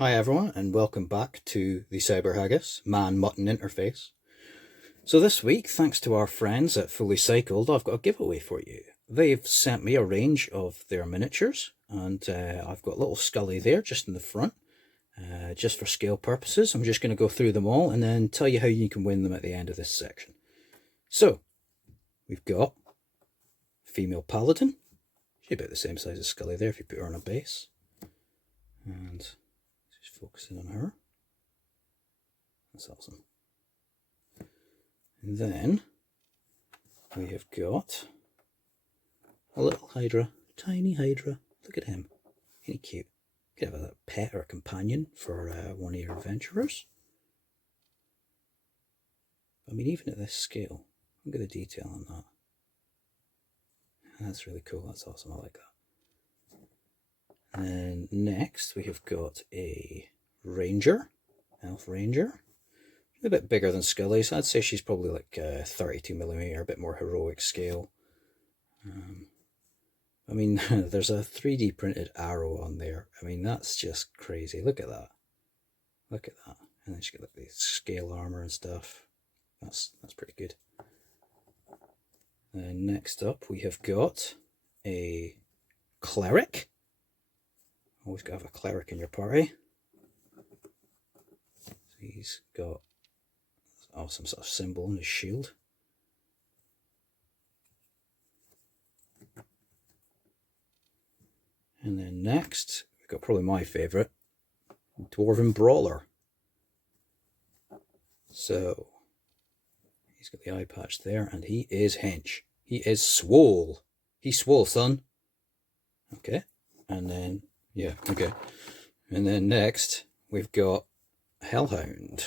Hi everyone, and welcome back to the Cyberhaggis Man-Mutton interface. So this week, thanks to our friends at Fully Cycled, I've got a giveaway for you. They've sent me a range of their miniatures, and I've got little Scully there just in the front, just for scale purposes. I'm just going to go through them all and then tell you how you can win them at the end of this section. So, we've got female Paladin. She's about the same size as Scully there if you put her on a base. And just focusing on her. That's awesome. And then we have got a little Hydra, tiny Hydra. Look at him. Isn't he cute? Could have a pet or a companion for one of your adventurers. I mean, even at this scale, look at the detail on that. That's really cool. That's awesome. I like that. And next we have got a Ranger, Elf Ranger. A bit bigger than Scully's. I'd say she's probably like 32mm, a bit more heroic scale. I mean, there's a 3D printed arrow on there. I mean, that's just crazy. Look at that. Look at that. And then she's got like the scale armor and stuff. That's pretty good. And next up we have got a Cleric. Always got to have a Cleric in your party. So he's got some sort of symbol on his shield. And then next, we've got probably my favourite, Dwarven Brawler. So, he's got the eye patch there, and he is hench. He is swole. He's swole, son. Okay, and then, yeah, okay. And then next, we've got Hellhound.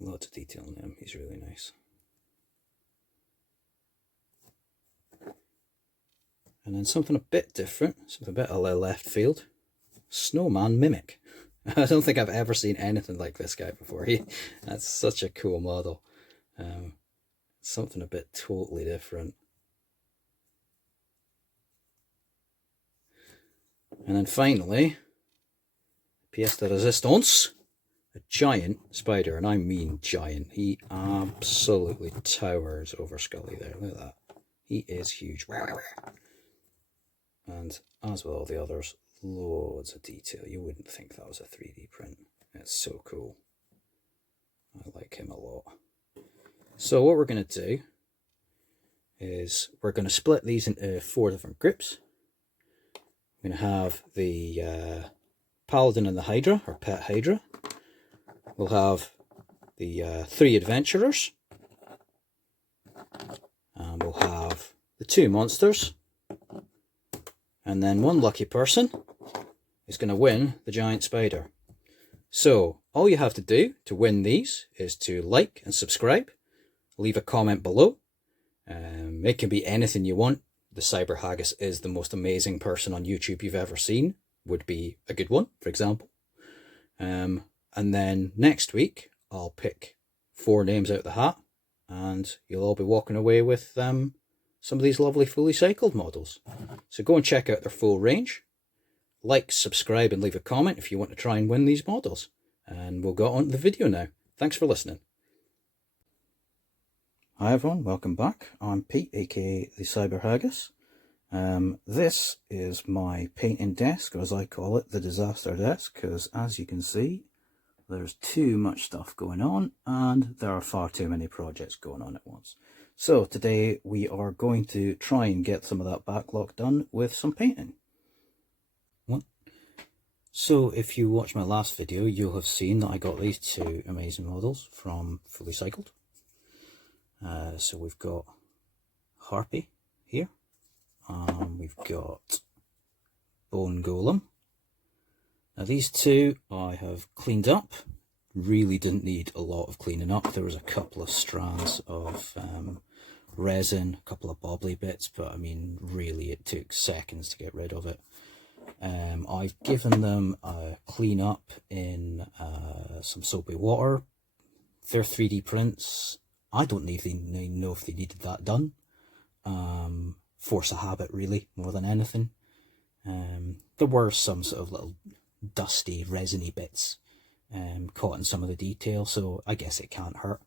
Lots of detail on him. He's really nice. And then something a bit different, something a bit a left field. Snowman Mimic. I don't think I've ever seen anything like this guy before. That's such a cool model. Something a bit totally different. And then finally, pièce de résistance. A giant spider, and I mean giant. He absolutely towers over Scully there. Look at that. He is huge. And as with all the others, loads of detail. You wouldn't think that was a 3D print. It's so cool. I like him a lot. So what we're going to do is we're going to split these into 4 different groups. We're going to have the Paladin and the Hydra, or Pet Hydra. We'll have the 3 adventurers, and we'll have the 2 monsters, and then 1 lucky person is going to win the giant spider. So all you have to do to win these is to like and subscribe, leave a comment below. It can be anything you want. The Cyberhaggis is the most amazing person on YouTube you've ever seen, would be a good one, for example. And then next week, I'll pick 4 names out of the hat, and you'll all be walking away with some of these lovely fully cycled models. So go and check out their full range. Like, subscribe, and leave a comment if you want to try and win these models. And we'll go on to the video now. Thanks for listening. Hi everyone, welcome back. I'm Pete, aka the Cyberhaggis. This is my painting desk, or as I call it, the disaster desk, because as you can see, there's too much stuff going on, and there are far too many projects going on at once. So today we are going to try and get some of that backlog done with some painting. So if you watched my last video, you'll have seen that I got these 2 amazing models from Fully Cycled. So we've got Harpy here, we've got Bone Golem. Now these 2 I have cleaned up. Really didn't need a lot of cleaning up. There was a couple of strands of resin, a couple of bobbly bits, but I mean really it took seconds to get rid of it. I've given them a clean up in some soapy water. They're 3D prints. I don't even know if they needed that done. force of habit really, more than anything. There were some sort of little dusty, resiny bits caught in some of the detail, so I guess it can't hurt.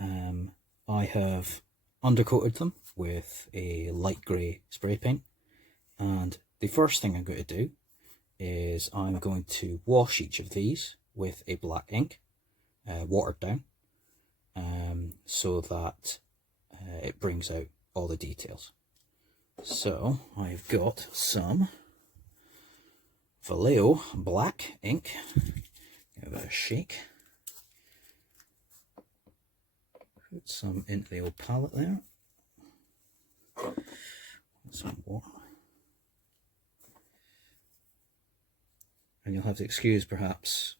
I have undercoated them with a light grey spray paint, and the first thing I'm going to do is I'm going to wash each of these with a black ink, watered down, so that it brings out all the details. So I've got some Vallejo black ink. Give it a shake. Put some into the old palette there. Some water. And you'll have to excuse perhaps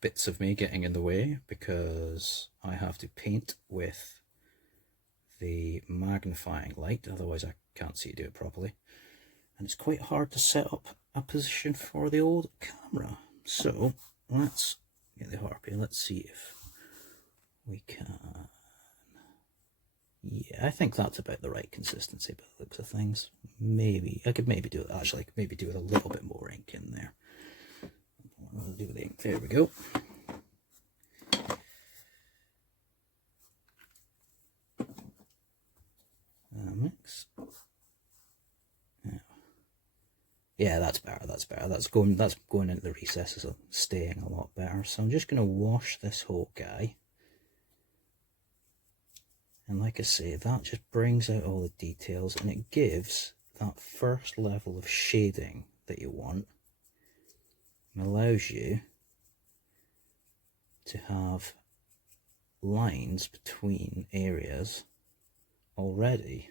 bits of me getting in the way, because I have to paint with the magnifying light, otherwise I can't see you do it properly. And it's quite hard to set up a position for the old camera. So let's get the harpy. Let's see if we can. Yeah, I think that's about the right consistency by the looks of things. Maybe I could maybe do it. Actually, I could maybe do with a little bit more ink in there. What I'll do with the ink. There we go. Mix. Yeah, that's better. That's better. That's going into the recesses and staying a lot better. So I'm just going to wash this whole guy. And like I say, that just brings out all the details, and it gives that first level of shading that you want, and allows you to have lines between areas already.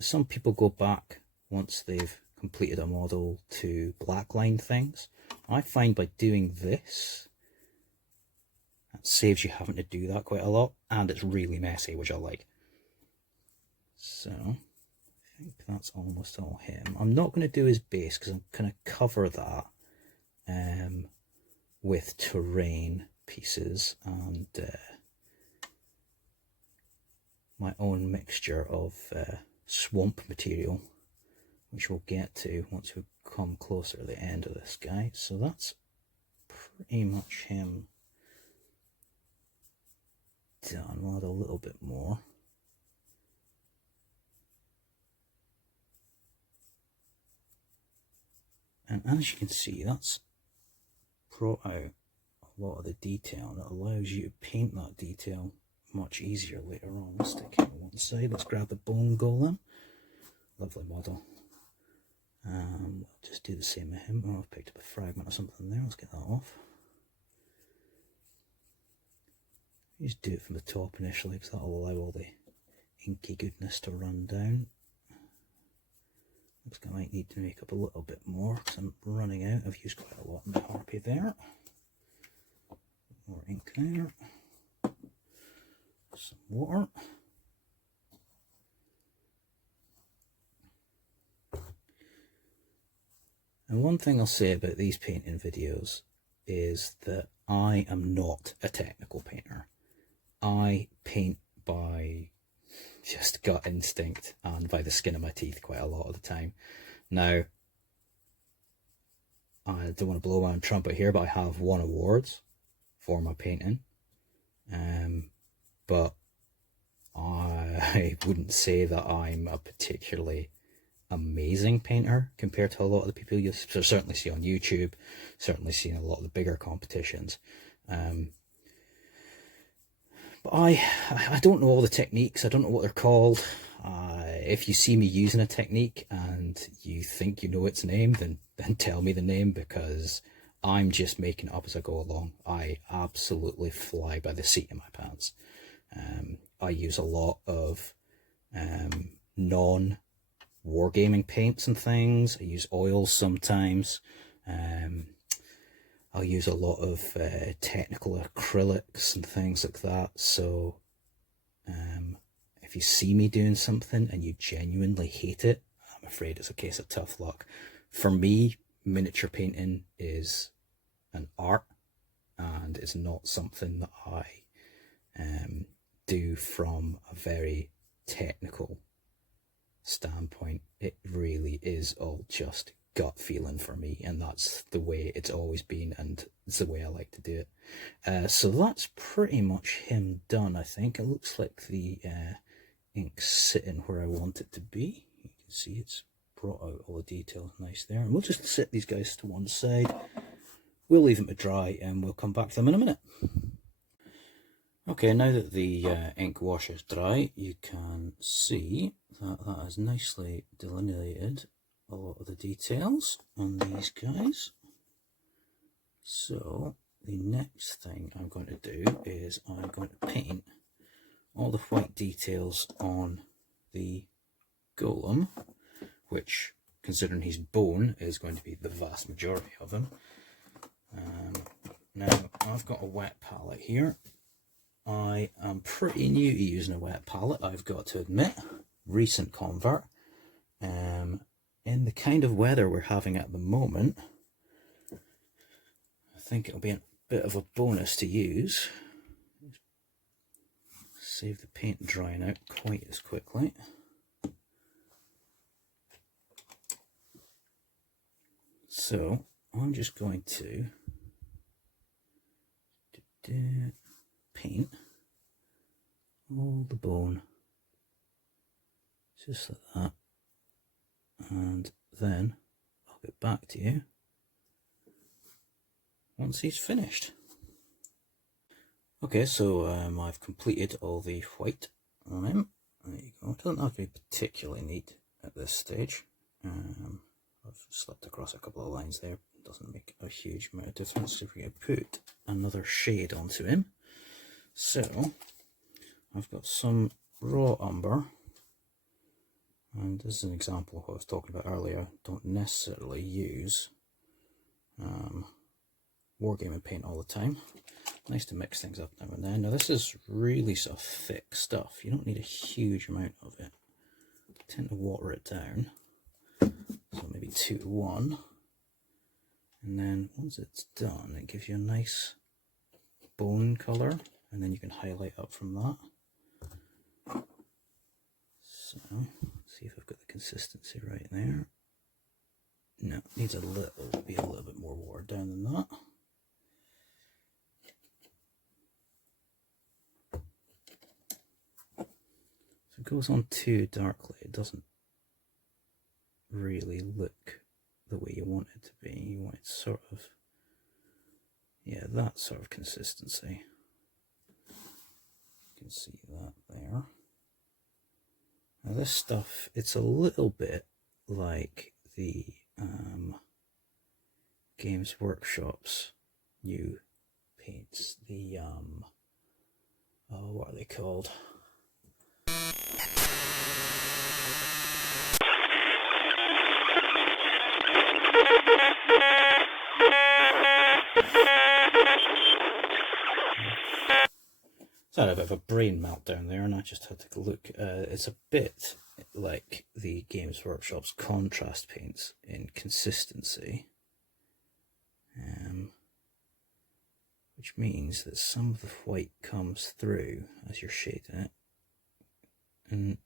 Some people go back once they've completed a model to blackline things. I find by doing this, that saves you having to do that quite a lot, and it's really messy, which I like. So I think that's almost all him. I'm not going to do his base because I'm going to cover that with terrain pieces and my own mixture of swamp material, which we'll get to once we come closer to the end of this guy. So that's pretty much him done. We'll add a little bit more. And as you can see, that's brought out a lot of the detail, and it allows you to paint that detail much easier later on. Let's stick him on one side. Let's grab the Bone Golem. Lovely model. We'll just do the same with him. Oh, I've picked up a fragment or something there. Let's get that off. Just do it from the top initially, because that'll allow all the inky goodness to run down. Looks like I might need to make up a little bit more because I'm running out. I've used quite a lot in the harpy there. More ink there. Some water. And one thing I'll say about these painting videos is that I am not a technical painter. I paint by just gut instinct and by the skin of my teeth quite a lot of the time. Now, I don't want to blow my own trumpet here, but I have won awards for my painting. But I wouldn't say that I'm a particularly amazing painter compared to a lot of the people you certainly see on YouTube, certainly see in a lot of the bigger competitions. But I don't know all the techniques. I don't know what they're called. If you see me using a technique and you think you know its name, then tell me the name, because I'm just making it up as I go along. I absolutely fly by the seat of my pants. I use a lot of non-wargaming paints and things. I use oils sometimes. I'll use a lot of technical acrylics and things like that. So if you see me doing something and you genuinely hate it, I'm afraid it's a case of tough luck. For me, miniature painting is an art, and it's not something that I do from a very technical standpoint, it really is all just gut feeling for me, and that's the way it's always been, and it's the way I like to do it. So that's pretty much him done, I think. It looks like the ink's sitting where I want it to be. You can see it's brought out all the details nice there. And we'll just set these guys to one side. We'll leave them to dry and we'll come back to them in a minute. Okay, now that the ink wash is dry, you can see that that has nicely delineated a lot of the details on these guys. So the next thing I'm going to do is I'm going to paint all the white details on the golem, which, considering he's bone, is going to be the vast majority of him. Now, I've got a wet palette here. I am pretty new to using a wet palette, I've got to admit. Recent convert. In the kind of weather we're having at the moment, I think it'll be a bit of a bonus to use. Save the paint drying out quite as quickly. So I'm just going to paint all the bone just like that, and then I'll get back to you once he's finished. Okay, so I've completed all the white on him. There you go. It doesn't have to be particularly neat at this stage. I've slipped across a couple of lines there. It doesn't make a huge amount of difference if we put another shade onto him. So I've got some raw umber, and this is an example of what I was talking about earlier. Don't necessarily use wargaming paint all the time. Nice to mix things up now and then. Now this is really sort of thick stuff. You don't need a huge amount of it. I tend to water it down. So maybe 2 to 1. And then once it's done, it gives you a nice bone colour, and then you can highlight up from that. So, let's see if I've got the consistency right there. No, it needs be a little bit more watered down than that. If it goes on too darkly, it doesn't really look the way you want it to be. You want it sort of, yeah, that sort of consistency. You can see that there. Now this stuff, it's a little bit like the Games Workshop's new paints. The oh, what are they called? So I had a bit of a brain meltdown there, and I just had to look. It's a bit like the Games Workshop's contrast paints in consistency, which means that some of the white comes through as you're shading it. And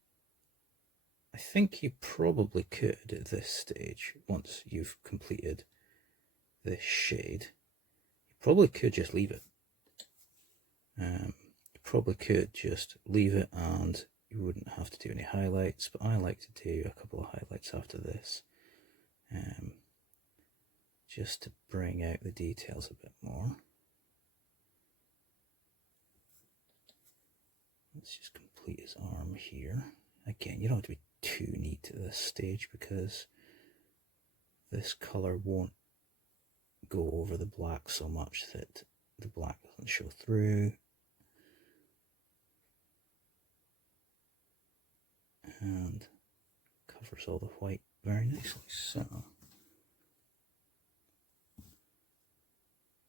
I think you probably could at this stage, once you've completed this shade, you probably could just leave it. Probably could just leave it and you wouldn't have to do any highlights, but I like to do a couple of highlights after this, just to bring out the details a bit more. Let's just complete his arm here. Again, you don't have to be too neat at this stage because this colour won't go over the black so much that the black doesn't show through. And covers all the white very nicely. So,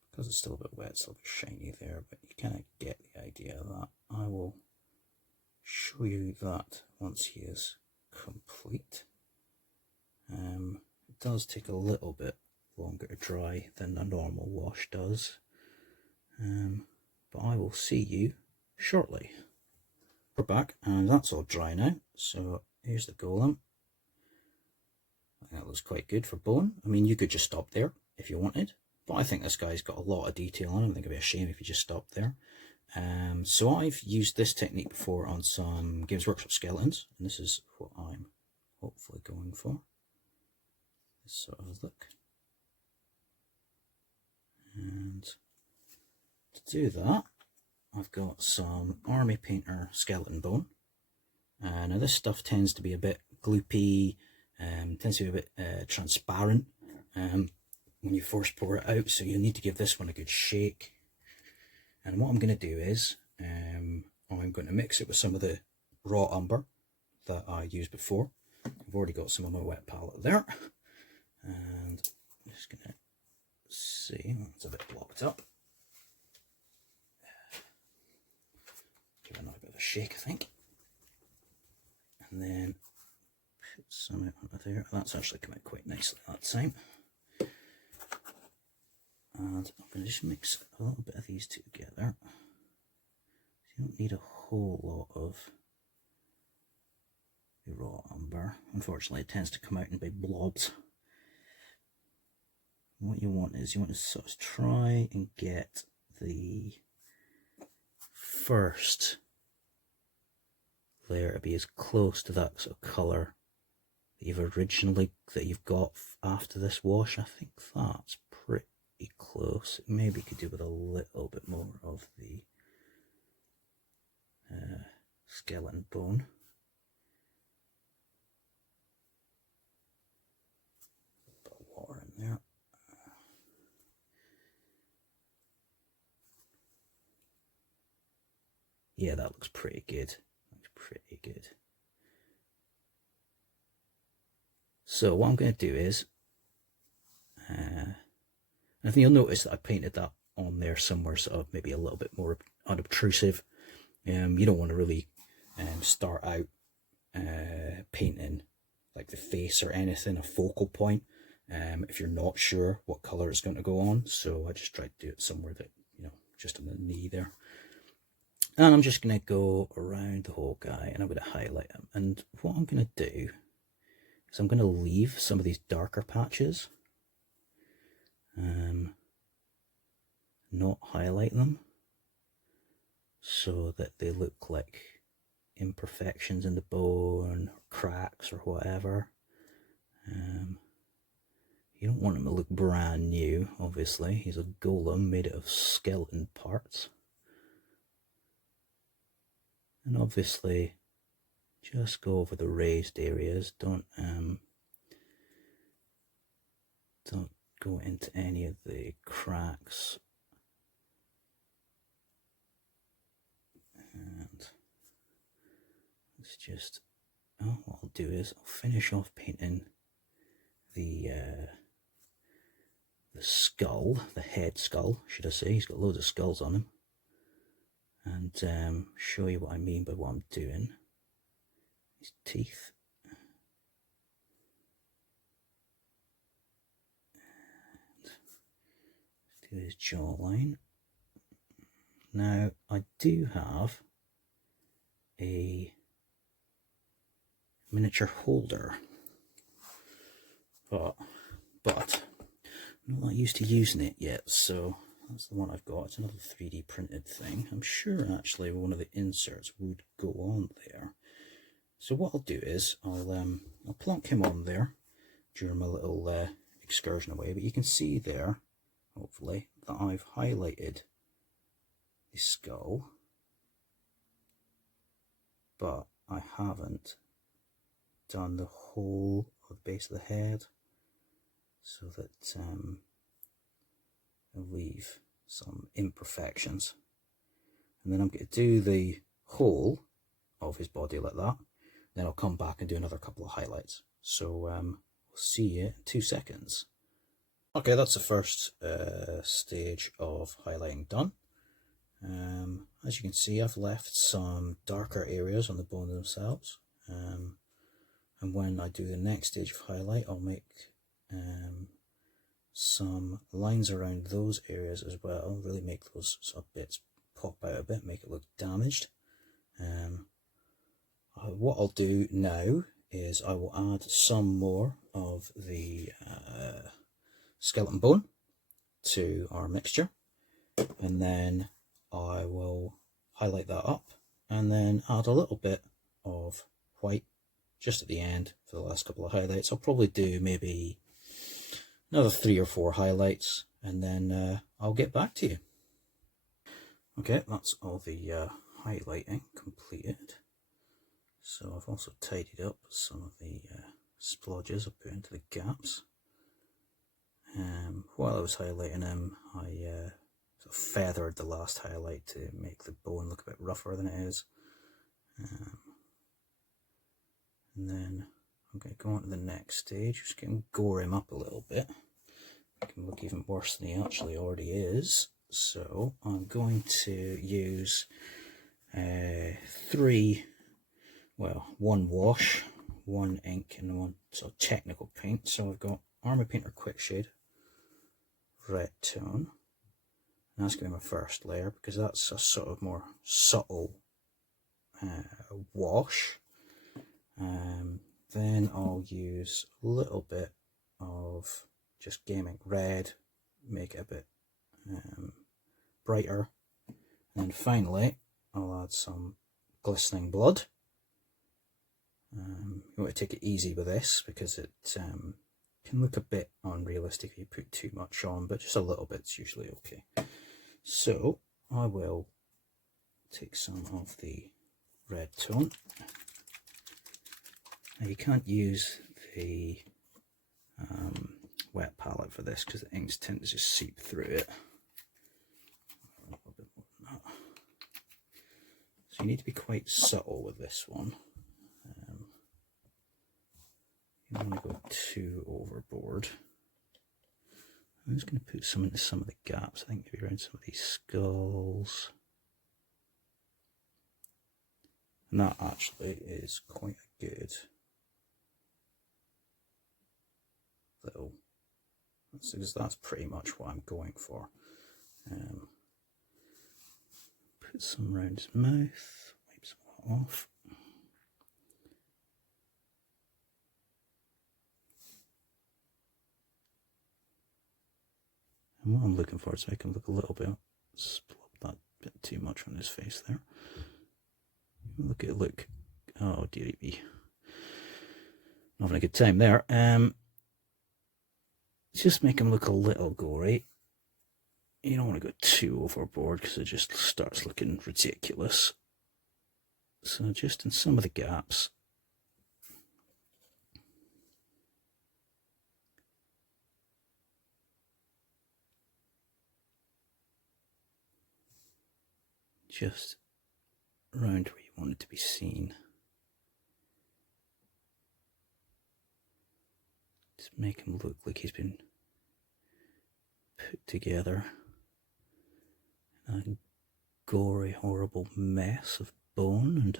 because it's still a bit wet, it's a little bit shiny there, but you kind of get the idea of that. I will show you that once he is complete. It does take a little bit longer to dry than a normal wash does, but I will see you shortly. We're back, and that's all dry now, so here's the golem. I think that looks quite good for bone. I mean, you could just stop there if you wanted, but I think this guy's got a lot of detail on him. I think it'd be a shame if you just stopped there. So I've used this technique before on some Games Workshop skeletons, and this is what I'm hopefully going for. This sort of look. And to do that, I've got some Army Painter skeleton bone. Now this stuff tends to be a bit gloopy, tends to be a bit transparent when you first pour it out, so you need to give this one a good shake. And what I'm going to do is I'm going to mix it with some of the raw umber that I used before. I've already got some on my wet palette there, and I'm just going to see, it's a bit blocked up. Give it another bit of a shake, I think. And then put some out under there. That's actually come out quite nicely that time. And I'm going to just mix a little bit of these two together. You don't need a whole lot of the raw umber. Unfortunately, it tends to come out in big blobs. What you want is you want to sort of try and get the first layer to be as close to that sort of colour that you've got after this wash. I think that's pretty close. Maybe could do with a little bit more of the skeleton bone. A bit of water in there. Yeah, that looks pretty good. Looks pretty good. So what I'm going to do is, I think you'll notice that I painted that on there somewhere, sort of maybe a little bit more unobtrusive. You don't want to really start out painting like the face or anything, a focal point, if you're not sure what colour it's going to go on. So I just tried to do it somewhere that, you know, just on the knee there. And I'm just going to go around the whole guy and I'm going to highlight him. And what I'm going to do is I'm going to leave some of these darker patches, not highlight them, so that they look like imperfections in the bone, or cracks or whatever. You don't want him to look brand new, obviously. He's a golem made out of skeleton parts. And obviously, just go over the raised areas. Don't go into any of the cracks. And let's just, what I'll do is I'll finish off painting the skull, the head skull, should I say. He's got loads of skulls on him. And show you what I mean by what I'm doing. His teeth. And do his jawline. Now, I do have a miniature holder, but I'm not that used to using it yet, so that's the one I've got. It's another 3D printed thing. I'm sure actually one of the inserts would go on there. So what I'll do is I'll plonk him on there during my little excursion away. But you can see there, hopefully, that I've highlighted the skull, but I haven't done the whole of the base of the head, so that I'll leave some imperfections. And then I'm going to do the whole of his body like that. Then I'll come back and do another couple of highlights. So we'll see you in 2 seconds. Okay, that's the first stage of highlighting done. As you can see, I've left some darker areas on the bone themselves. And when I do the next stage of highlight, I'll make some lines around those areas as well, really make those sort of bits pop out a bit, make it look damaged. What I'll do now is I will add some more of the skeleton bone to our mixture, and then I will highlight that up and then add a little bit of white just at the end for the last couple of highlights. I'll probably do maybe another 3 or 4 highlights, and then I'll get back to you. Okay, that's all the highlighting completed. So I've also tidied up some of the splodges I put into the gaps. While I was highlighting them, I sort of feathered the last highlight to make the bone look a bit rougher than it is. And then I'm going to go on to the next stage, just going to gore him up a little bit. It can look even worse than he actually already is. So I'm going to use 1 wash, 1 ink, and 1 sort of technical paint. So I've got Armor Painter Quick Shade, Red Tone, and that's going to be my first layer because that's a sort of more subtle wash. Then I'll use a little bit of just Gaming Red, make it a bit brighter, and then finally I'll add some Glistening Blood. You want to take it easy with this because it can look a bit unrealistic if you put too much on, but just a little bit's usually okay. So I will take some of the red tone. Now you can't use the wet palette for this because the inks tend to just seep through it. A little bit more than that. So you need to be quite subtle with this one. You don't want to go too overboard. I'm just going to put some into some of the gaps. I think maybe around some of these skulls. And that actually is quite a good little, that's pretty much what I'm going for. Put some around his mouth, wipe some of that off. And what I'm looking for is I can look a little bit, splop that bit too much on his face there. Look at it, look. Oh dearie me. Not having a good time there. Just make him look a little gory. You don't want to go too overboard because it just starts looking ridiculous. So just in some of the gaps. Just around where you want it to be seen. Just make him look like he's been put together in a gory, horrible mess of bone and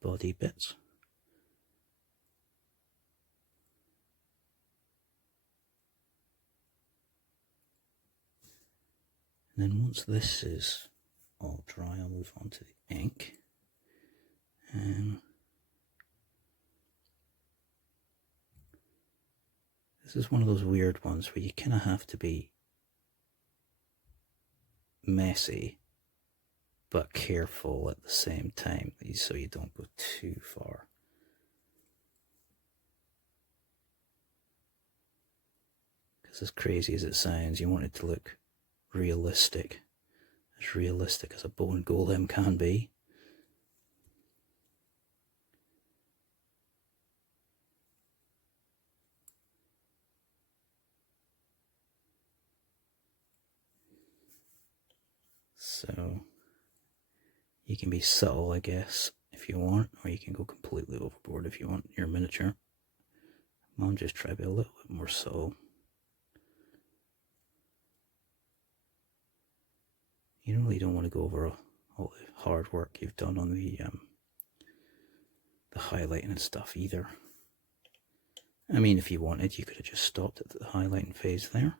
body bits. And then once this is all dry, I'll move on to the ink. This is one of those weird ones where you kind of have to be messy but careful at the same time so you don't go too far. Because as crazy as it sounds, you want it to look realistic. As realistic as a Bone Golem can be. So you can be subtle, I guess, if you want, or you can go completely overboard if you want your miniature. I'll just try to be a little bit more subtle. You really don't want to go over all the hard work you've done on the highlighting and stuff either. I mean, if you wanted, you could have just stopped at the highlighting phase there,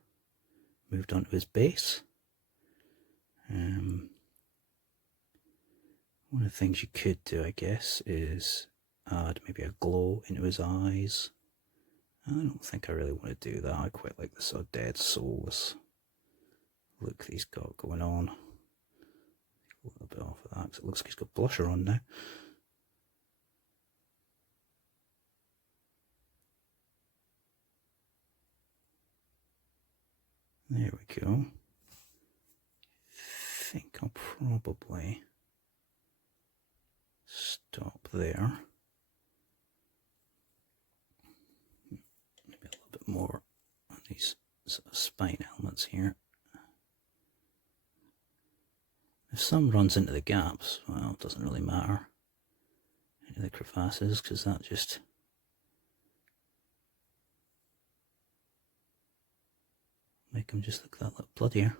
moved on to his base. One of the things you could do, I guess, is add maybe a glow into his eyes. I don't think I really want to do that. I quite like the sort of dead soulless look that he's got going on. A little bit off of that because it looks like he's got blusher on now. There we go. I think I'll probably stop there. Maybe a little bit more on these sort of spine elements here. If some runs into the gaps, well, it doesn't really matter. Into the crevasses, because that just make them just look that little bloodier.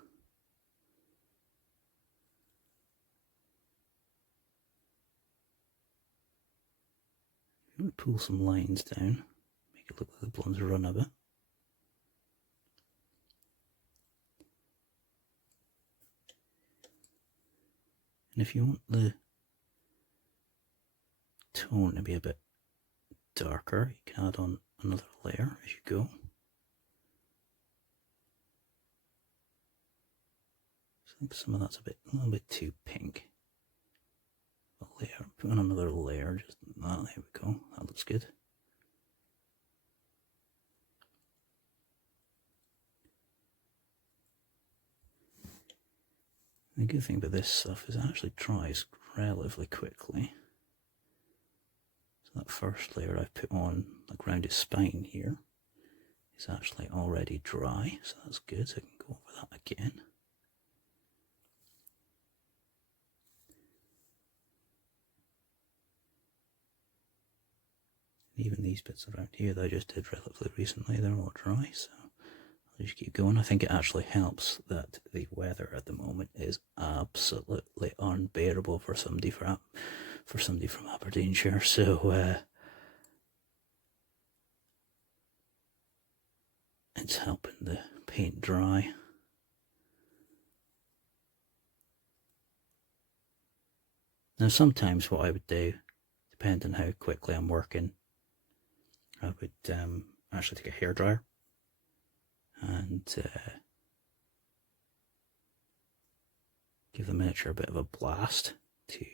I'm going to pull some lines down, make it look like the blondes run a bit. And if you want the tone to be a bit darker, you can add on another layer as you go. I think some of that's a little bit too pink. A layer, put on another layer, just that, there we go, that looks good. The good thing about this stuff is it actually dries relatively quickly. So that first layer I've put on, like around his spine here, is actually already dry, so that's good, so I can go over that again. Even these bits around here that I just did relatively recently, they're all dry, so I'll just keep going. I think it actually helps that the weather at the moment is absolutely unbearable for somebody from Aberdeenshire, so it's helping the paint dry. Now sometimes what I would do, depending on how quickly I'm working, I would actually take a hairdryer and give the miniature a bit of a blast to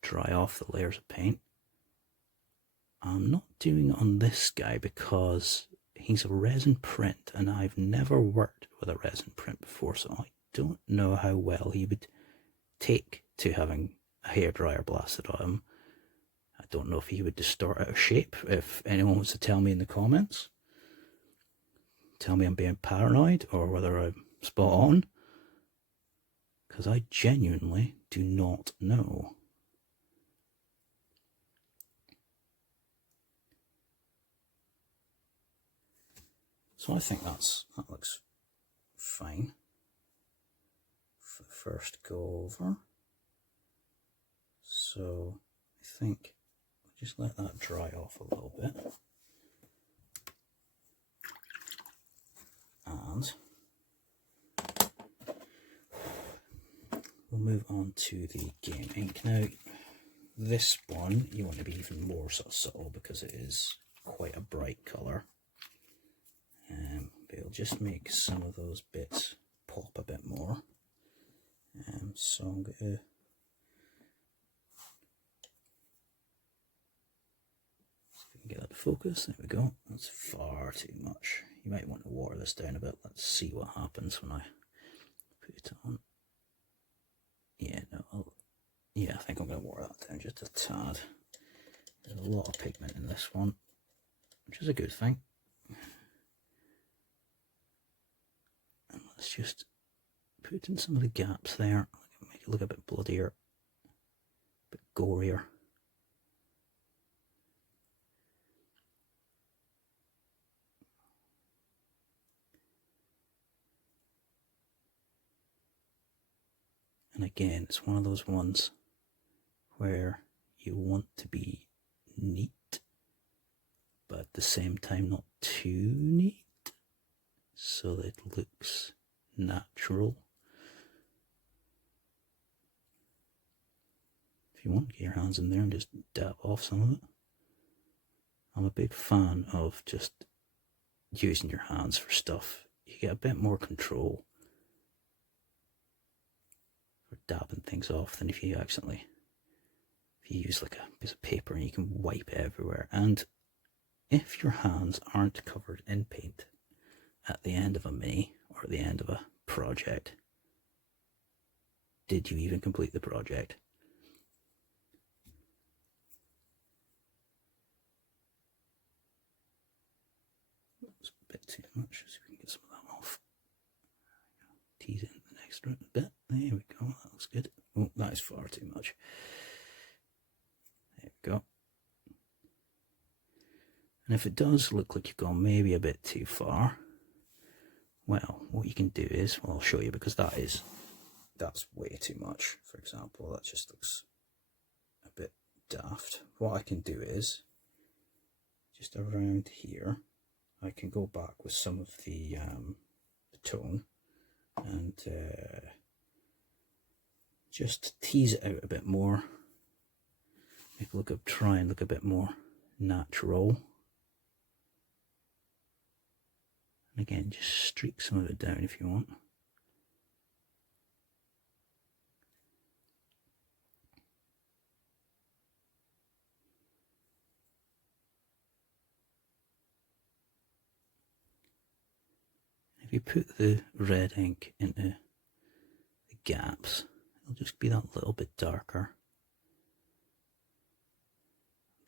dry off the layers of paint. I'm not doing it on this guy because he's a resin print and I've never worked with a resin print before, so I don't know how well he would take to having a hairdryer blasted on him. I don't know if he would distort out of shape. If anyone wants to tell me in the comments, tell me I'm being paranoid or whether I'm spot on, because I genuinely do not know. So I think that looks fine for the first go over. So I think just let that dry off a little bit. And we'll move on to the game ink. Now, this one you want to be even more sort of subtle because it is quite a bright colour. But it'll just make some of those bits pop a bit more. So I'm going to get that to focus. There we go. That's far too much. You might want to water this down a bit. Let's see what happens when I put it on. Yeah, no, I think I'm going to water that down just a tad. There's a lot of pigment in this one, which is a good thing. And let's just put in some of the gaps there. Make it look a bit bloodier, a bit gorier. And again, it's one of those ones where you want to be neat, but at the same time not too neat, so that it looks natural. If you want, get your hands in there and just dab off some of it. I'm a big fan of just using your hands for stuff. You get a bit more control for dabbing things off than if you use like a piece of paper and you can wipe it everywhere. And if your hands aren't covered in paint at the end of a mini or at the end of a project, did you even complete the project? It's a bit too much, so we can get some of that off. Tease in the next bit. There we go, that looks good. Oh, that is far too much. There we go. And if it does look like you've gone maybe a bit too far, well, what you can do is, well, I'll show you, because that's way too much. For example, that just looks a bit daft. What I can do is, just around here, I can go back with some of the tone and just tease it out a bit more. Make it try and look a bit more natural. And again, just streak some of it down if you want. If you put the red ink into the gaps, it'll just be that little bit darker,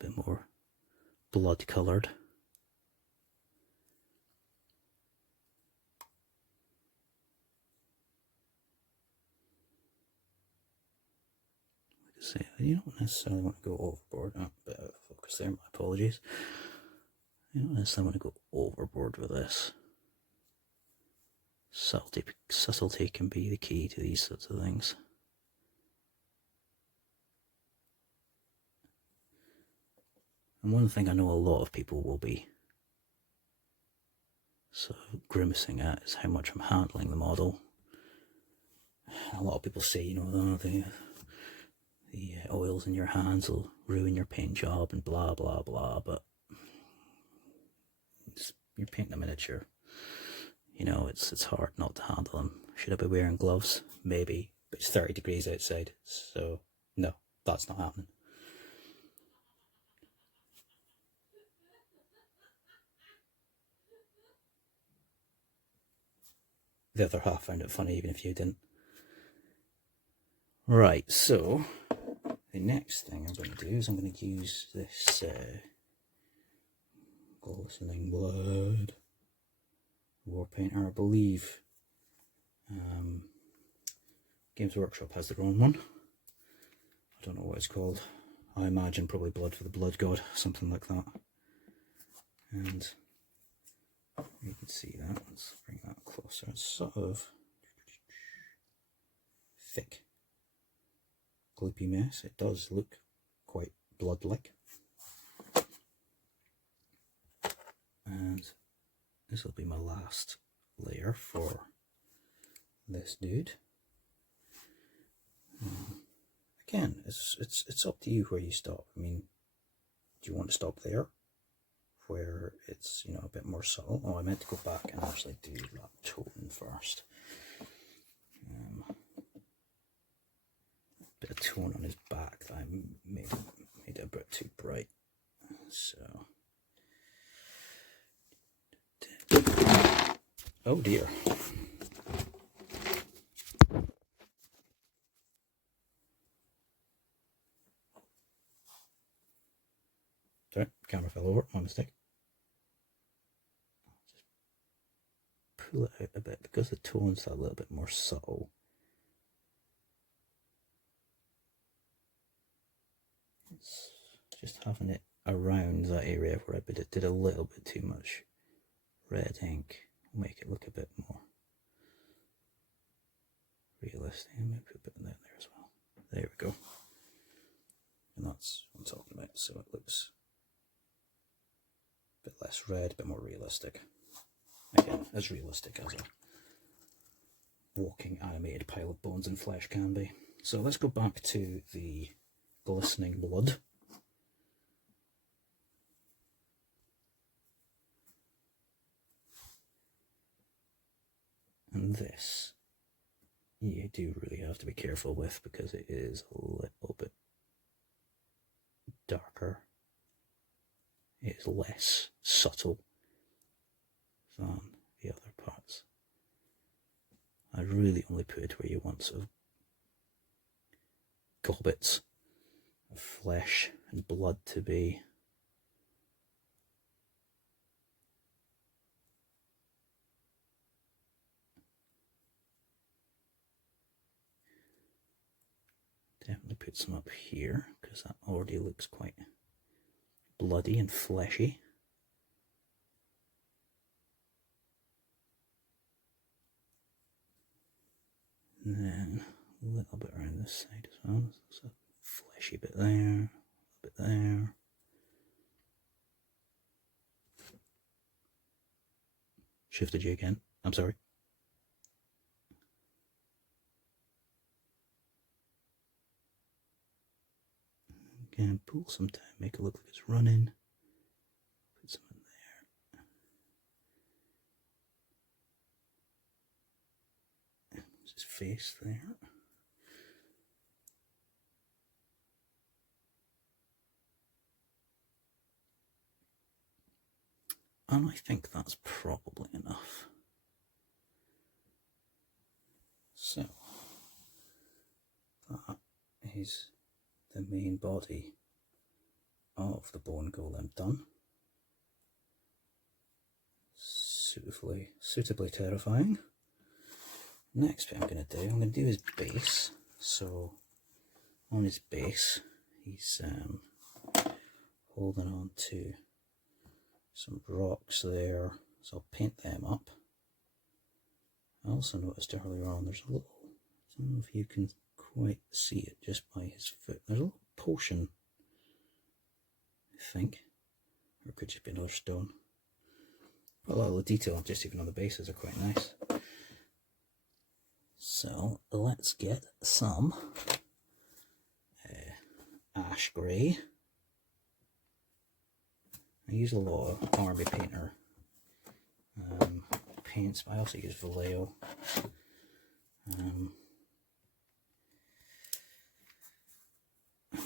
a bit more blood coloured. Like I say, you don't necessarily want to go overboard. Oh, a bit out of focus there, my apologies. You don't necessarily want to go overboard with this. Subtlety can be the key to these sorts of things. And one thing I know a lot of people will be sort of grimacing at is how much I'm handling the model. A lot of people say, you know, the oils in your hands will ruin your paint job and blah blah blah, but you're painting a miniature. You know, it's hard not to handle them. Should I be wearing gloves? Maybe, but it's 30 degrees outside, so no, that's not happening. The other half found it funny, even if you didn't. Right, so the next thing I'm going to do is I'm going to use this glistening blood war painter, I believe. Games Workshop has their own one. I don't know what it's called. I imagine probably Blood for the Blood God, something like that. And you can see that. Let's bring that closer. It's sort of thick, gloopy mess. It does look quite blood-like. And this will be my last layer for this dude. Again, it's up to you where you stop. I mean, do you want to stop there, where it's, you know, a bit more subtle? Oh, I meant to go back and actually do that tone first. Bit of tone on his back that I made it a bit too bright. So, oh dear. Sorry, camera fell over, my mistake. Just pull it out a bit because the tone's a little bit more subtle. It's just having it around that area where I did a little bit too much red ink. Make it look a bit more realistic. Maybe put a bit in there as well. There we go. And that's what I'm talking about. So it looks a bit less red, a bit more realistic. Again, as realistic as a walking animated pile of bones and flesh can be. So let's go back to the glistening blood. And this, you do really have to be careful with because it is a little bit darker. It is less subtle than the other parts. I really only put it where you want sort of gobbets of flesh and blood to be. Definitely put some up here because that already looks quite bloody and fleshy. And then a little bit around this side as well. There's a fleshy bit there, a bit there. Shifted you again. I'm sorry. Again, pull some time, make it look like it's running. Put some in there. There's his face there. And I think that's probably enough. So, that is the main body of the Bone Golem done. Suitably terrifying. Next bit I'm going to do his base. So, on his base, he's holding on to some rocks there, so I'll paint them up. I also noticed earlier on there's a little, I don't know if you can quite see it just by his foot, there's a little potion, I think, or it could just be another stone. A lot of the detail just even on the bases are quite nice. So let's get some ash grey. I use a lot of Army Painter paints, but I also use Vallejo. I'm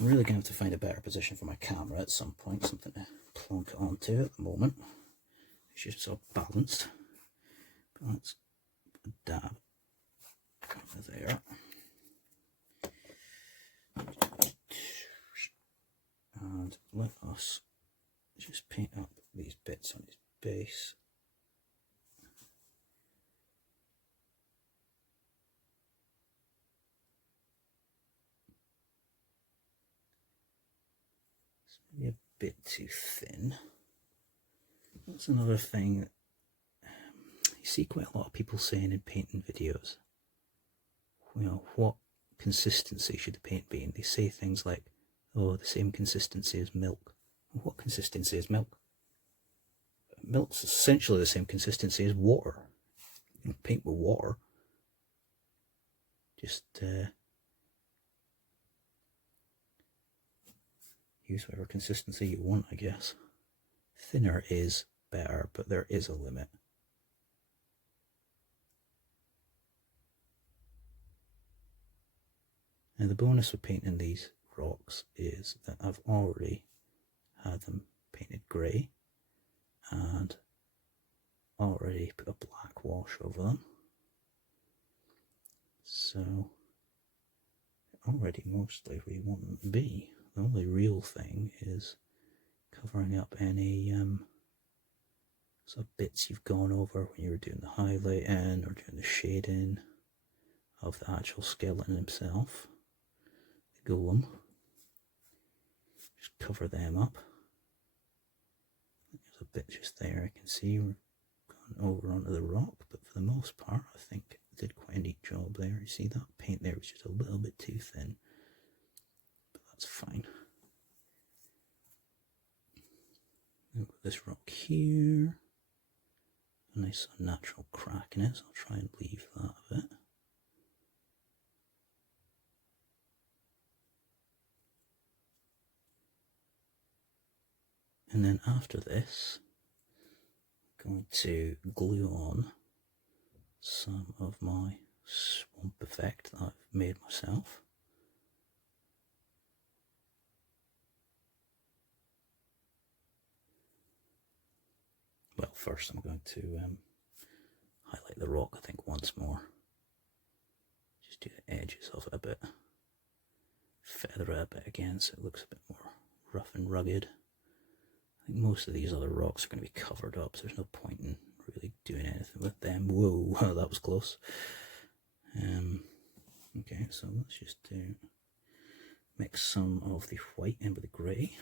really going to have to find a better position for my camera at some point, something to plonk it onto at the moment. It's just so balanced. But let's put a dab over there. And let us just paint up these bits on his base. It's maybe a bit too thin. That's another thing that you see quite a lot of people saying in painting videos. You know, what consistency should the paint be? And they say things like, oh, the same consistency as milk. What consistency is milk? Milk's essentially the same consistency as water. You can paint with water. Just use whatever consistency you want, I guess. Thinner is better, but there is a limit. Now the bonus with painting these rocks is that I've already had them painted grey and already put a black wash over them, so already mostly where you want them to be. The only real thing is covering up any sort of bits you've gone over when you were doing the highlighting or doing the shading of the actual skeleton himself, the golem. Just cover them up. There's a bit just there I can see we're gone over onto the rock, but for the most part I think I did quite a neat job there. You see that paint there was just a little bit too thin, but that's fine. I've got this rock here, a nice unnatural crack in it, so I'll try and leave that a bit. And then after this, I'm going to glue on some of my swamp effect that I've made myself. Well, first I'm going to highlight the rock, I think, once more. Just do the edges of it a bit. Feather it a bit again so it looks a bit more rough and rugged. I think most of these other rocks are going to be covered up, so there's no point in really doing anything with them. Whoa, that was close. Okay, so let's just mix some of the white in with the grey.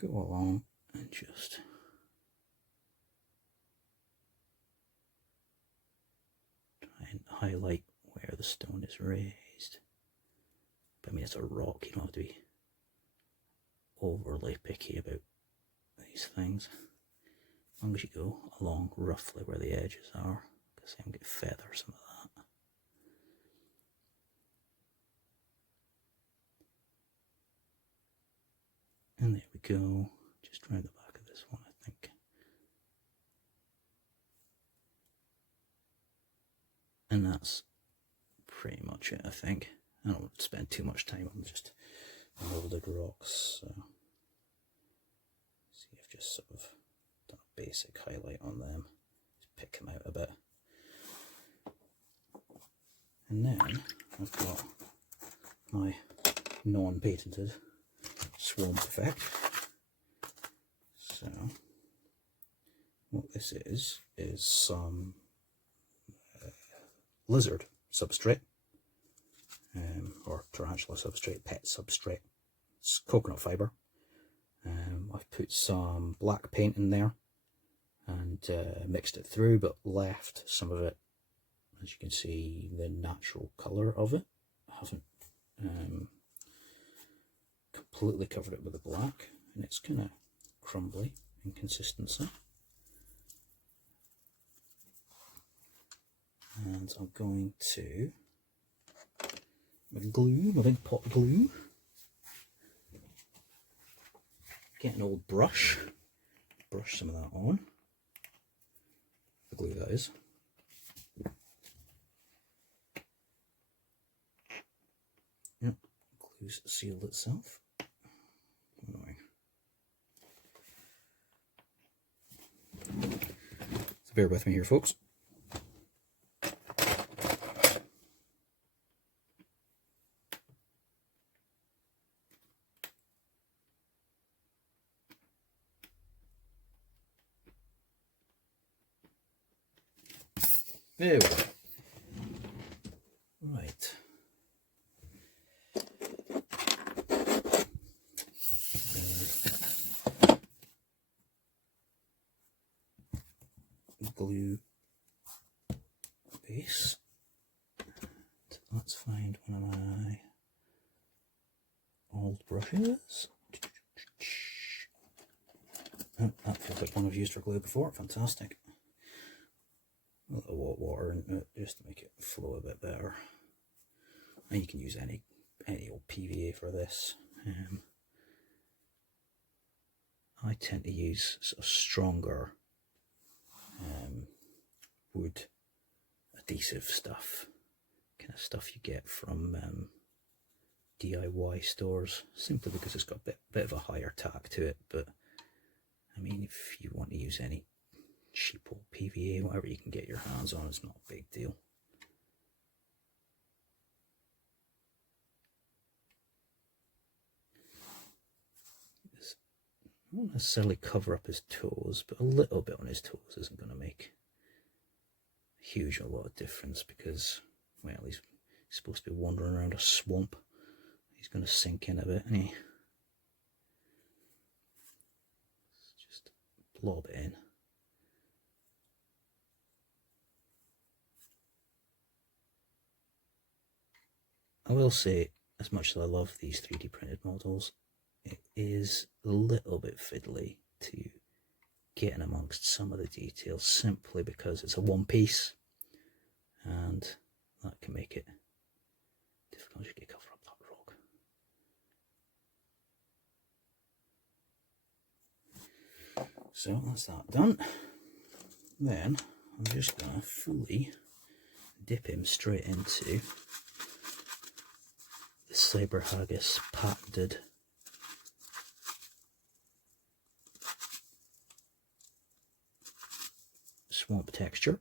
Go along and just try and highlight where the stone is raised. But I mean, it's a rock, you don't have to be overly picky about these things. As long as you go along roughly where the edges are, because I'm going to feather some of that. And there we go, just round the back of this one, I think. And that's pretty much it, I think. I don't spend too much time on just molded rocks. So see, I've just sort of done a basic highlight on them, just pick them out a bit. And then I've got my non-patented swamp effect. So what this is some lizard substrate, or tarantula substrate, pet substrate. It's coconut fibre. I've put some black paint in there and mixed it through, but left some of it, as you can see, the natural colour of it. I haven't completely covered it with the black, and it's kind of crumbly in consistency. And I'm going to glue, my big pot glue. Get an old brush, brush some of that on. The glue, that is. Yep, glue's sealed itself. Annoying. So bear with me here, folks. There we go. Right. Glue base. Let's find one of my old brushes. Oh, that feels like one I've used for glue before. Fantastic. A little water into it just to make it flow a bit better. And you can use any old PVA for this. I tend to use sort of stronger wood adhesive stuff, kind of stuff you get from DIY stores, simply because it's got a bit of a higher tack to it. But I mean, if you want to use any cheap old PVA, whatever you can get your hands on, it's not a big deal. I won't necessarily cover up his toes, but a little bit on his toes isn't going to make a lot of difference, because, well, he's supposed to be wandering around a swamp. He's going to sink in a bit, isn't he? Let's just blob it in. I will say, as much as I love these 3D printed models, it is a little bit fiddly to get in amongst some of the details, simply because it's a one piece, and that can make it difficult to cover up that rock. So that's that done. Then I'm just going to fully dip him straight into the Cyberhaggis patented swamp texture.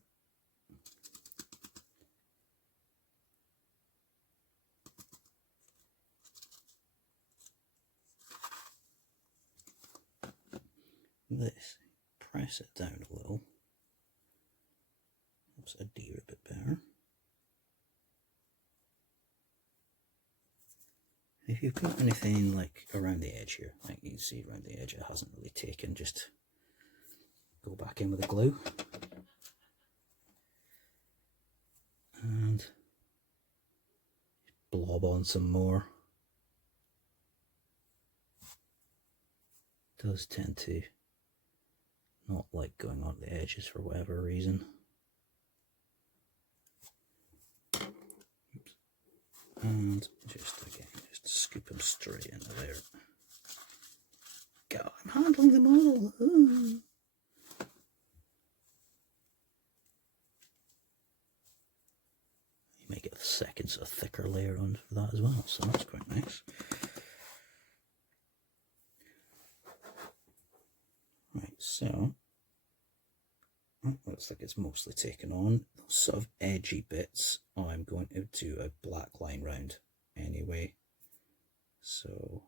This, press it down a little, helps a deer a bit better. If you've got anything like around the edge here, like you can see around the edge it hasn't really taken, just go back in with the glue and blob on some more. It does tend to not like going on the edges for whatever reason. Oops. And just again, just scoop them straight into there. God, I'm handling them all. Ooh. You may get a second sort of thicker layer on for that as well, so that's quite nice. Right, so it looks like it's mostly taken on. Those sort of edgy bits, I'm going to do a black line round anyway, so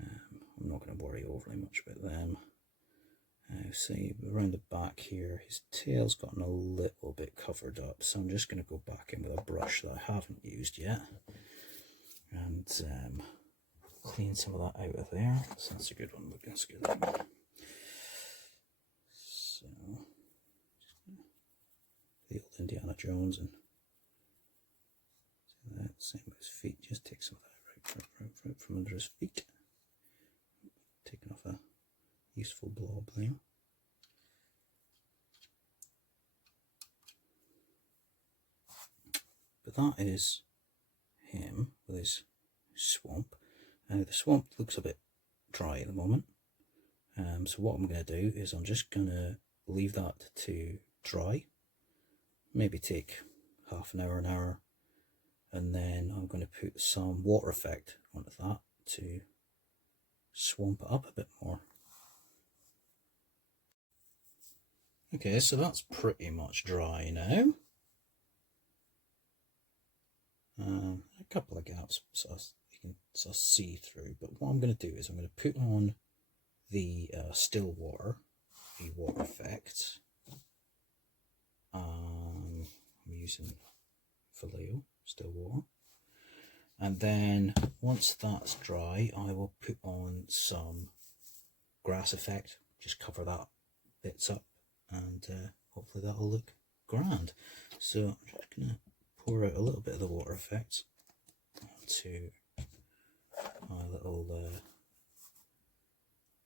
I'm not going to worry overly much about them. See, around the back here, his tail's gotten a little bit covered up, so I'm just going to go back in with a brush that I haven't used yet and clean some of that out of there. So that's a good one. That's a good one. So, the old Indiana Jones and so that same with his feet. Just take some of that right from under his feet. Taking off a useful blob there. But that is him with his swamp. Now the swamp looks a bit dry at the moment. So what I'm going to do is I'm just going to leave that to dry. Maybe take half an hour, and then I'm going to put some water effect onto that to swamp it up a bit more. Okay, so that's pretty much dry now. A couple of gaps so you can sort of see through, but what I'm going to do is I'm going to put on the still water, the water effect. I'm using Vallejo still water, and then once that's dry I will put on some grass effect, just cover that bits up, and hopefully that'll look grand. So I'm just going to pour out a little bit of the water effect onto my little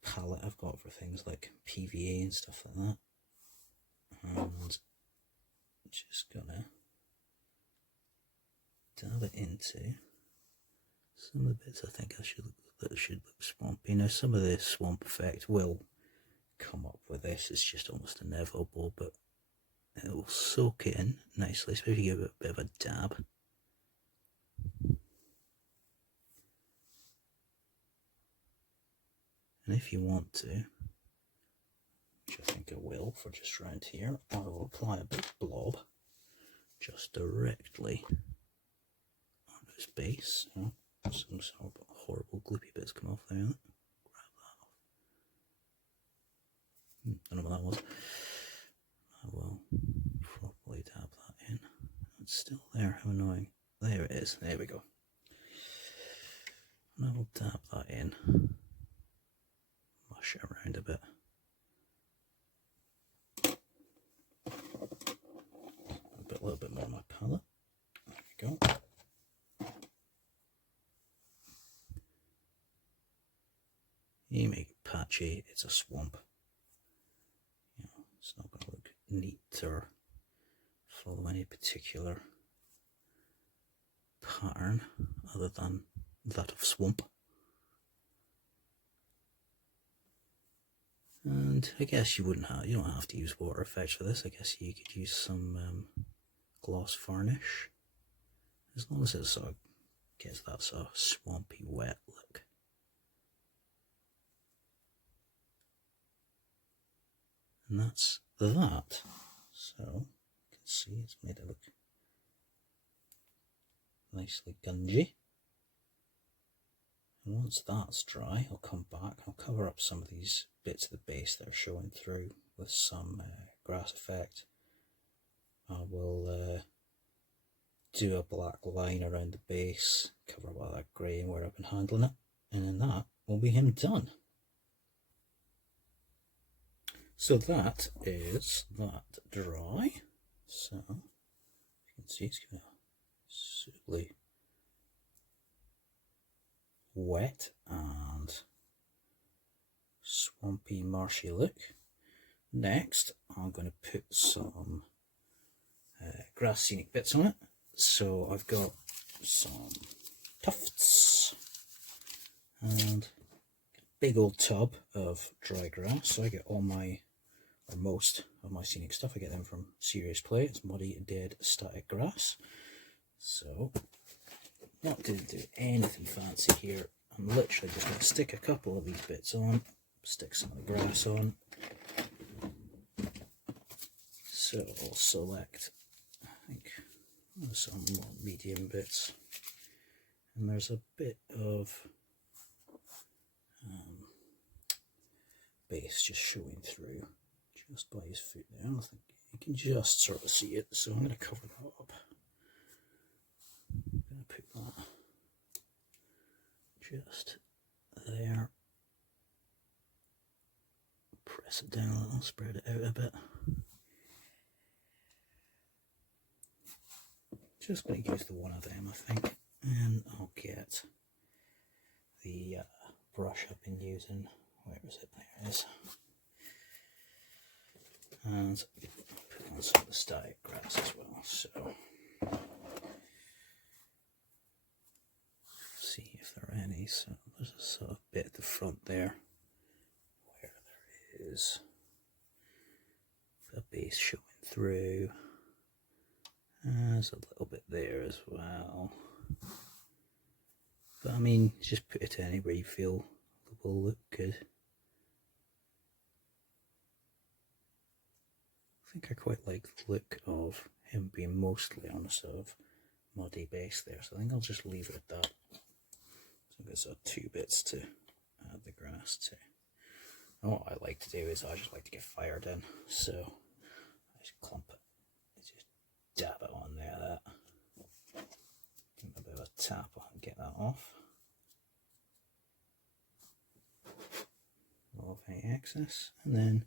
palette I've got for things like PVA and stuff like that, and just gonna dab it into some of the bits I think that should look swampy. Now some of the swamp effect will come up with this, it's just almost inevitable, but it will soak it in nicely, especially if you give it a bit of a dab. And if you want to, which I think I will for just around here, I will apply a big blob just directly on his base. Oh, some sort of horrible gloopy bits come off there. Grab that off. Don't know what that was. I will properly dab that in. It's still there, how annoying. There it is, there we go. And I will dab that in. Mush it around a bit. A little bit more on my palette. There we go. You make it patchy, it's a swamp. You know, it's not going to look neat or follow any particular pattern other than that of swamp. And I guess you don't have to use water effects for this. I guess you could use some gloss varnish, as long as it sort of gets that sort of swampy, wet look. And that's that. So you can see it's made it look nicely gungy. And once that's dry, I'll come back. I'll cover up some of these bits of the base that are showing through with some grass effect. I will do a black line around the base, cover up all that grey where I've been handling it, and then that will be him done. So that is that dry. So you can see it's going to suitably wet and swampy, marshy look. Next, I'm going to put some grass scenic bits on it. So I've got some tufts and a big old tub of dry grass. So I get all my, or most of my scenic stuff, I get them from Serious Play. It's muddy, dead, static grass. So not going to do anything fancy here. I'm literally just going to stick a couple of these bits on, stick some of the grass on. So I'll select, I think, some more medium bits. And there's a bit of base just showing through just by his foot there. I think you can just sort of see it, so I'm going to cover that up. I'm going to put that just there. Press it down a little, spread it out a bit. Just going to use the one of them, I think, and I'll get the brush I've been using. Where is it? There it is. And put on some of the static grass as well. So see if there are any. So there's a sort of bit at the front there where there is the base showing through. There's a little bit there as well. But I mean, just put it anywhere you feel will look good. I think I quite like the look of him being mostly on a sort of muddy base there, so I think I'll just leave it at that. So I've got sort of two bits to add the grass to. And what I like to do is I just like to get fired in, so I just clump it, I just dab it on there, that. Give it a bit of a tap and get that off. Off any excess, and then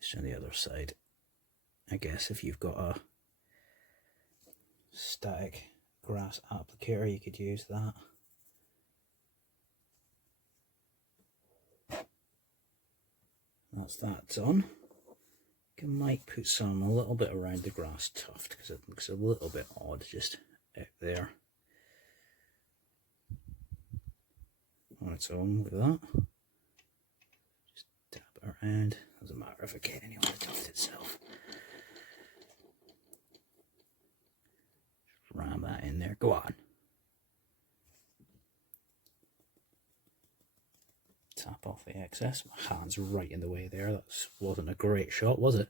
just on the other side. I guess if you've got a static grass applicator, you could use that. That's that done. You might put some a little bit around the grass tuft because it looks a little bit odd just out there on its own with that. Just dab it around. Doesn't matter if I get any on the tuft itself. Just ram that in there. Go on. Tap off the excess. My hand's right in the way there. That wasn't a great shot, was it?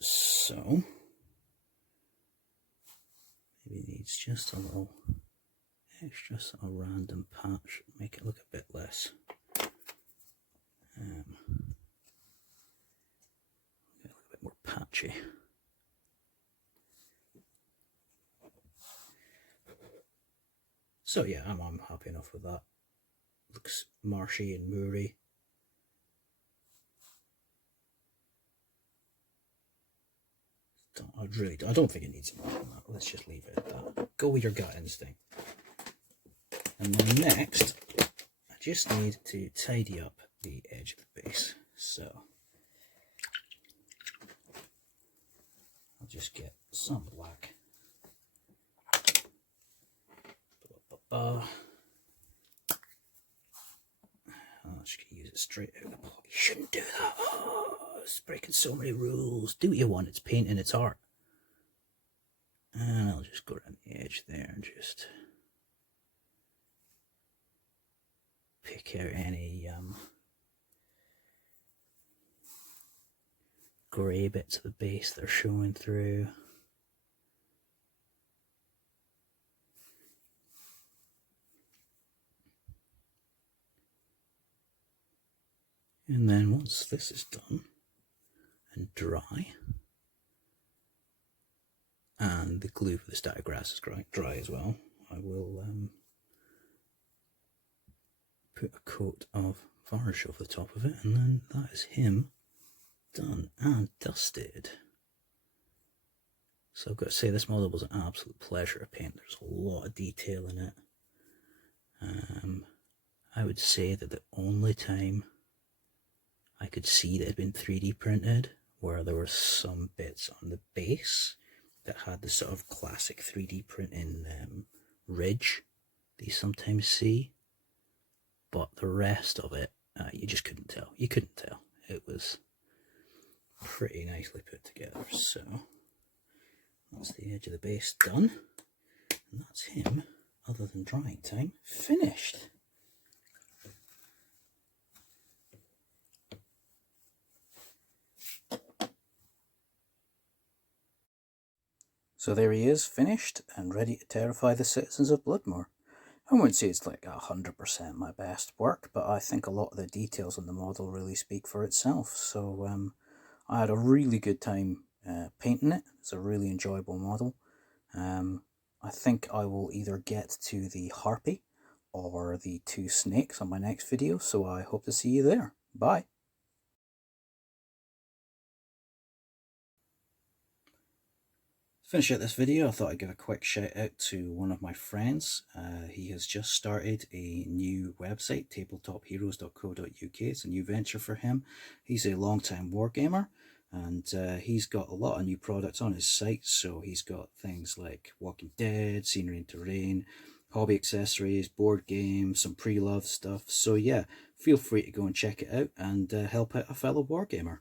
So maybe it needs just a little extra sort of random patch, make it look a bit less a little bit more patchy. So yeah, I'm happy enough with that. Looks marshy and moory. I don't think it needs more than that. Let's just leave it at that. Go with your gut instinct. And then next, I just need to tidy up the edge of the base. So I'll just get some black. That just going to use it straight out of the pot. You shouldn't do that. Oh, it's breaking so many rules. Do what you want. It's painting, it's art. And I'll just go around the edge there and just pick out any grey bits of the base that are showing through. And then once this is done and dry, and the glue for the static grass is dry as well, I will put a coat of varnish over the top of it, and then that is him done and dusted. So I've got to say, this model was an absolute pleasure to paint. There's a lot of detail in it. I would say that the only time I could see that it had been 3D printed where there were some bits on the base that had the sort of classic 3D printing ridge that you sometimes see, but the rest of it, you just couldn't tell. You couldn't tell. It was pretty nicely put together. So that's the edge of the base done, and that's him, other than drying time, finished. So there he is, finished and ready to terrify the citizens of Bloodmoor. I wouldn't say it's like 100% my best work, but I think a lot of the details on the model really speak for itself. So I had a really good time painting it. It's a really enjoyable model. I think I will either get to the harpy or the 2 snakes on my next video, so I hope to see you there. Bye! To finish out this video, I thought I'd give a quick shout out to one of my friends. He has just started a new website, tabletopheroes.co.uk. It's a new venture for him. He's a long-time wargamer, and he's got a lot of new products on his site. So he's got things like Walking Dead, scenery and terrain, hobby accessories, board games, some pre-loved stuff. So yeah, feel free to go and check it out and help out a fellow wargamer.